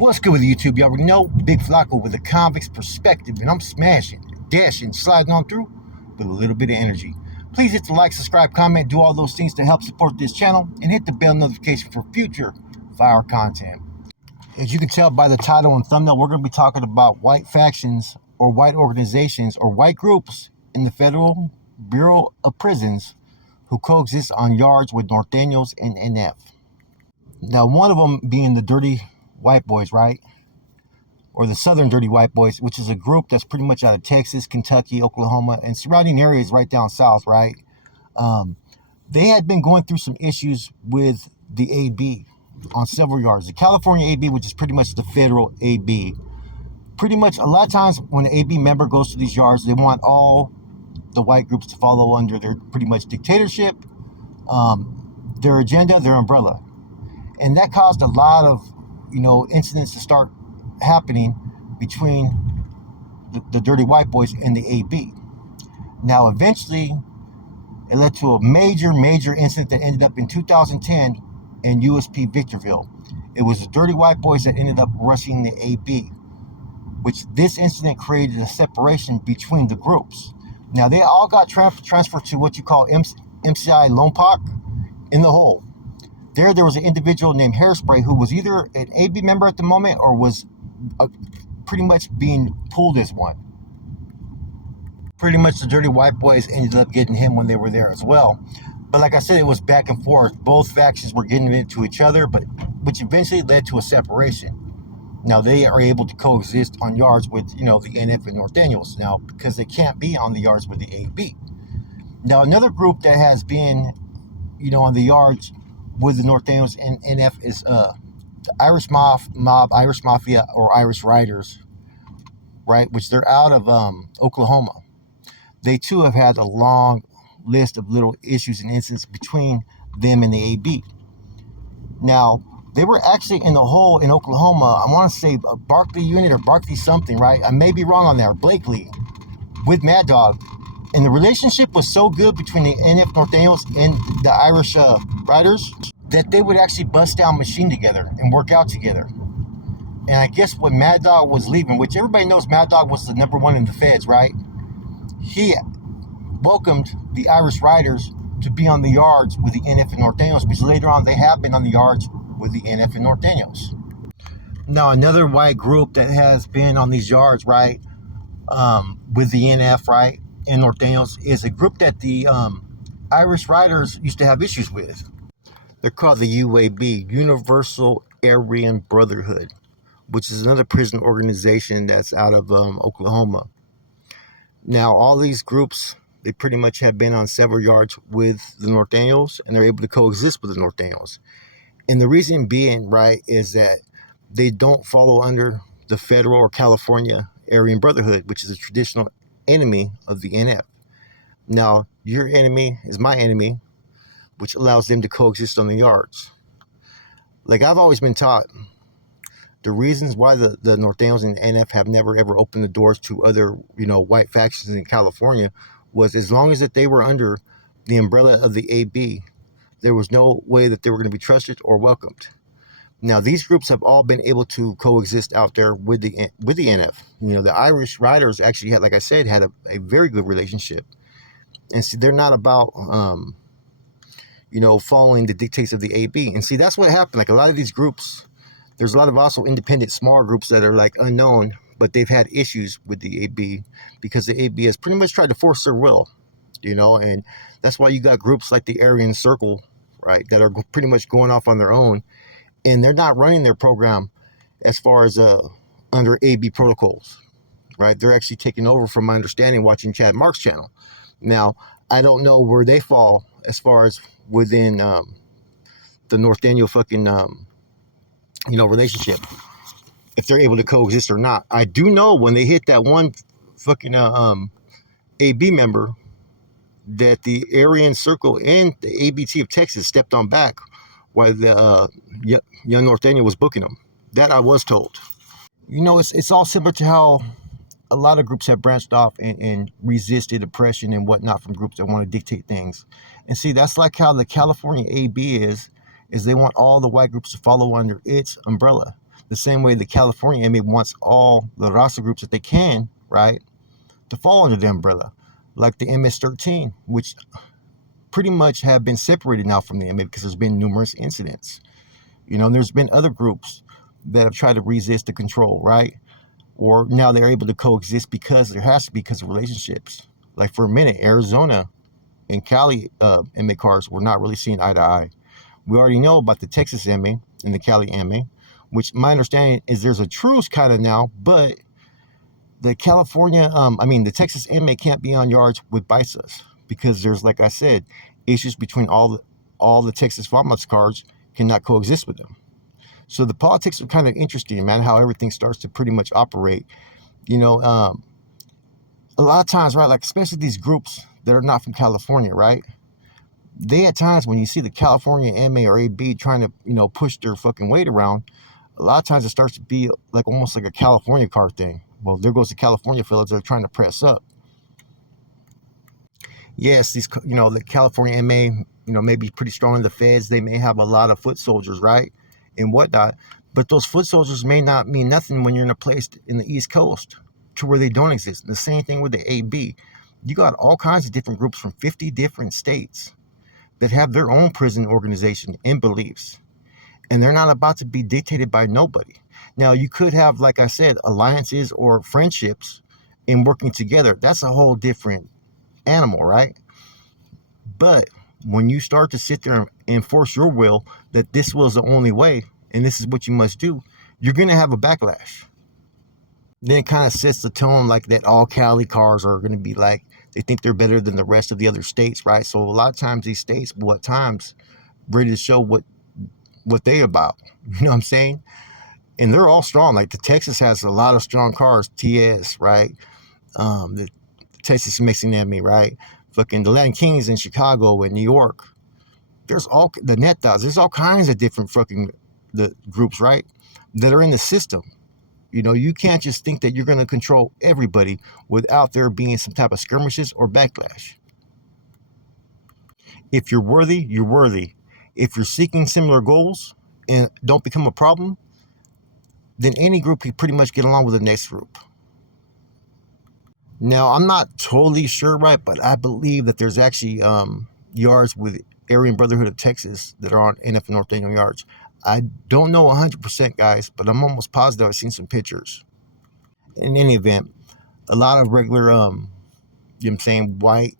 What's good with YouTube? You already know, Big Flacco with a convict's perspective, and I'm smashing, dashing, sliding on through with a little bit of energy. Please hit the like, subscribe, comment, do all those things to help support this channel, and hit the bell notification for future fire content. As you can tell by the title and thumbnail, we're going to be talking about white factions or white organizations or white groups in the Federal Bureau of Prisons who coexist on yards with Nortenos and NF. Now, one of them being the Dirty White Boys, right? Or the Southern Dirty White Boys, which is a group that's pretty much out of Texas, Kentucky, Oklahoma, and surrounding areas right down south, right? They had been going through some issues with the AB on several yards. The California AB, which is pretty much the federal AB. Pretty much a lot of times when an AB member goes to these yards, they want all the white groups to follow under their pretty much dictatorship, their agenda, their umbrella. And that caused a lot of, incidents to start happening between the Dirty White Boys and the AB. Now, eventually, it led to a major incident that ended up in 2010 in USP Victorville. It was the Dirty White Boys that ended up rushing the AB, which this incident created a separation between the groups. Now, they all got transferred to what you call MCI Lompoc in the hole. There was an individual named Hairspray who was either an AB member at the moment or was pretty much being pulled as one. Pretty much the Dirty White Boys ended up getting him when they were there as well. But like I said, it was back and forth. Both factions were getting into each other, which eventually led to a separation. Now, they are able to coexist on yards with, the NF and Nortenos now because they can't be on the yards with the AB. Now, another group that has been, on the yards with the Nortenos and NF is the Irish mob, Irish Mafia, or Irish Riders, right? Which they're out of Oklahoma. They too have had a long list of little issues and incidents between them and the AB. Now, they were actually in the hole in Oklahoma. I want to say a Barkley unit or Barkley something, right? I may be wrong on that. Blakely with Mad Dog. And the relationship was so good between the NF Nortenos and the Irish Riders that they would actually bust down machine together and work out together. And I guess when Mad Dog was leaving, which everybody knows Mad Dog was the number one in the feds, right? He welcomed the Irish Riders to be on the yards with the NF and Nortenos, which later on they have been on the yards with the NF and Nortenos. Now, another white group that has been on these yards, right, with the NF, right, and Nortenos is a group that the Irish Riders used to have issues with. They're called the UAB, Universal Aryan Brotherhood, which is another prison organization that's out of Oklahoma. Now, all these groups, they pretty much have been on several yards with the Nortenos, and they're able to coexist with the Nortenos. And the reason being, right, is that they don't follow under the federal or California Aryan Brotherhood, which is a traditional enemy of the NF. Now, your enemy is my enemy, which allows them to coexist on the yards. Like I've always been taught, the reasons why the Nortenos and the NF have never ever opened the doors to other, white factions in California was as long as that they were under the umbrella of the AB, there was no way that they were going to be trusted or welcomed. Now, these groups have all been able to coexist out there with the NF. The Irish Riders actually had, like I said, had a very good relationship. And see, they're not about, following the dictates of the AB. And see, that's what happened. Like a lot of these groups, there's a lot of also independent small groups that are like unknown, but they've had issues with the AB because the AB has pretty much tried to force their will, and that's why you got groups like the Aryan Circle, right, that are pretty much going off on their own, and they're not running their program as far as under AB protocols, right? They're actually taking over, from my understanding, watching Chad Mark's channel. Now, I don't know where they fall as far as within the Norteño fucking, relationship, if they're able to coexist or not. I do know when they hit that one fucking AB member that the Aryan Circle and the ABT of Texas stepped on back while the young Norteño was booking them. That I was told. It's all similar to how a lot of groups have branched off and resisted oppression and whatnot from groups that want to dictate things. And see, that's like how the California AB is they want all the white groups to follow under its umbrella. The same way the California inmate wants all the Rasa groups that they can, right, to fall under the umbrella, like the MS-13, which pretty much have been separated now from the inmate because there's been numerous incidents. And there's been other groups that have tried to resist the control, right? Or now they're able to coexist because there has to be because of relationships. Like for a minute, Arizona and Cali inmate cars were not really seeing eye to eye. We already know about the Texas inmate and the Cali inmate, which my understanding is there's a truce kind of now, but the the Texas inmate can't be on yards with BISAs because there's, like I said, issues between all the Texas FAMAS cars cannot coexist with them. So the politics are kind of interesting, man, how everything starts to pretty much operate. A lot of times, right, like especially these groups that are not from California, right? They at times when you see the California MA or AB trying to, push their fucking weight around, a lot of times it starts to be like almost like a California car thing. Well, there goes the California fellas that are trying to press up. Yes, the California MA, may be pretty strong in the feds. They may have a lot of foot soldiers, right, and whatnot. But those foot soldiers may not mean nothing when you're in a place in the East Coast to where they don't exist. The same thing with the AB. You got all kinds of different groups from 50 different states that have their own prison organization and beliefs. And they're not about to be dictated by nobody. Now, you could have, like I said, alliances or friendships in working together. That's a whole different animal, right? But when you start to sit there and enforce your will that this was the only way and this is what you must do, you're going to have a backlash. Then it kind of sets the tone like that all Cali cars are going to be like, they think they're better than the rest of the other states, right? So a lot of times these states will at times ready to show what they about. You know what I'm saying? And they're all strong. Like the Texas has a lot of strong cars, TS, right? The Texas mixing at me, right? Fucking the Latin Kings in Chicago and New York. There's all the net dots. There's all kinds of different fucking the groups, right? That are in the system. You can't just think that you're going to control everybody without there being some type of skirmishes or backlash. If you're worthy, you're worthy. If you're seeking similar goals and don't become a problem, then any group can pretty much get along with the next group. Now, I'm not totally sure, right, but I believe that there's actually yards with Aryan Brotherhood of Texas that are on NF Nortenos yards. I don't know 100%, guys, but I'm almost positive I've seen some pictures. In any event, a lot of regular, you know what I'm saying, white,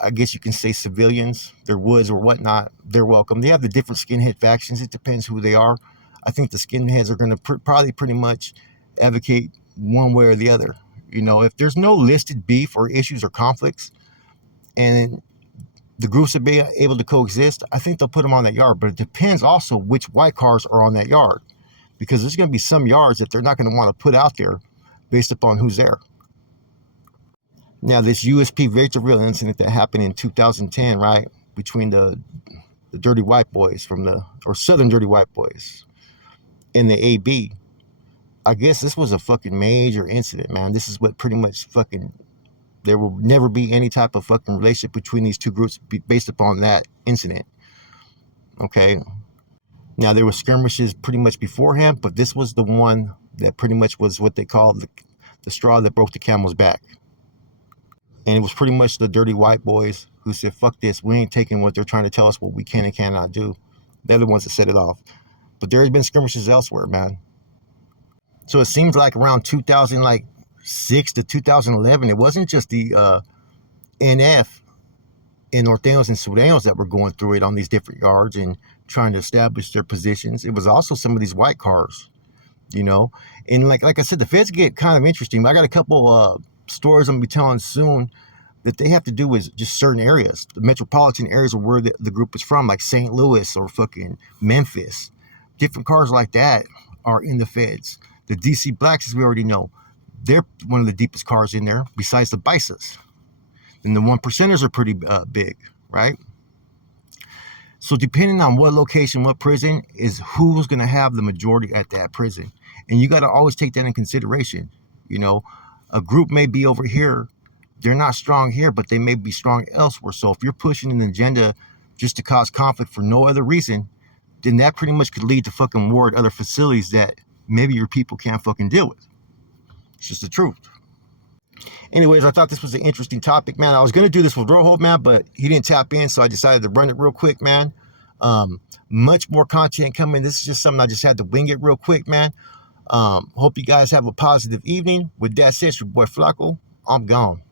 I guess you can say civilians, their woods or whatnot, they're welcome. They have the different skinhead factions. It depends who they are. I think the skinheads are going to probably pretty much advocate one way or the other. If there's no listed beef or issues or conflicts and the groups are being able to coexist, I think they'll put them on that yard. But it depends also which white cars are on that yard, because there's going to be some yards that they're not going to want to put out there based upon who's there. Now, this USP Victorville incident that happened in 2010, right, between the dirty white boys or Southern dirty white boys and the AB, I guess this was a fucking major incident, man. This is what pretty much fucking, there will never be any type of fucking relationship between these two groups based upon that incident. Okay. Now, there were skirmishes pretty much beforehand, but this was the one that pretty much was what they called the straw that broke the camel's back. And it was pretty much the dirty white boys who said, fuck this, we ain't taking what they're trying to tell us what we can and cannot do. They're the ones that set it off. But there has been skirmishes elsewhere, man. So it seems like around 2006 to 2011, it wasn't just the NF and Nortenos and Sureños that were going through it on these different yards and trying to establish their positions. It was also some of these white cars, And like I said, the feds get kind of interesting. I got a couple stories I'm going to be telling soon that they have to do with just certain areas, the metropolitan areas of where the group is from, like St. Louis or fucking Memphis. Different cars like that are in the feds. The DC Blacks, as we already know, they're one of the deepest cars in there, besides the Bisas. And the 1%ers are pretty big, right? So depending on what location, what prison, is who's going to have the majority at that prison. And you got to always take that in consideration. A group may be over here. They're not strong here, but they may be strong elsewhere. So if you're pushing an agenda just to cause conflict for no other reason, then that pretty much could lead to fucking war at other facilities that maybe your people can't fucking deal with. It's just the truth. Anyways, I thought this was an interesting topic, man. I was going to do this with Rojo, man, but he didn't tap in, so I decided to run it real quick, man. Much more content coming. This is just something I just had to wing it real quick, man. Hope you guys have a positive evening. With that said, it's your boy Flacco. I'm gone.